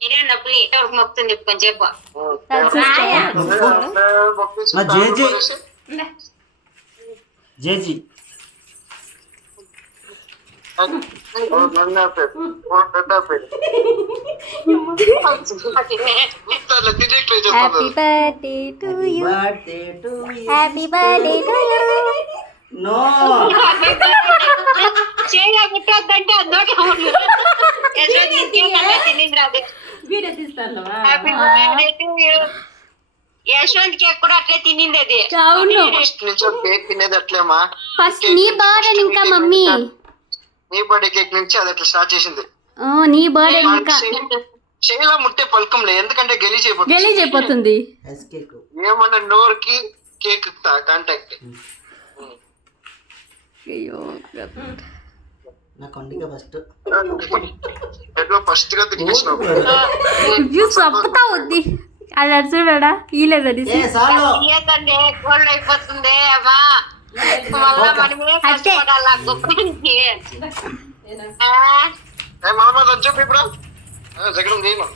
ఇదే నొప్పి ఎవరికి మొక్కుతుంది కొంచెం చెప్పు. JG happy birthday to you happy birthday to you know చేయగా పుట్టొద్దంటే అదొక తినింది రాదు. వీడియో తీస్తాను happy birthday to you. Yashwant cake కూడా అట్లే తినింది అది. అవును కేక్ తినేది అట్లేమా ఫస్ట్ నీ బర్త్డే ఇంకా మమ్మీ నీ బర్త్డే కేక్ నుంచి అది అట్లా స్టార్ట్ చేసింది. నీ బర్త్డే ఇంకా శైలా ముట్టే పలకంలే ఎందుకంటే గలీజ్ అయిపోతుంది ఐస్ కేక్ ఏమన్నా నోరుకి కేక్ కాంటాక్ట్. అయ్యో నాకు వండిగా ఫస్ట్ ఎట్లా ఫస్ట్ గా తినేసినావు. జ్యూస్ అప్పుతా ఉంది అది చూడడా ఈలేదని ఏదండి కోల్డ్ అయిపోతుంది అమ్మా. మళ్ళా మనమే కష్టపడాలా గొప్పకి. మామ చెప్పు ఇప్పుడు జగడం చేయమా.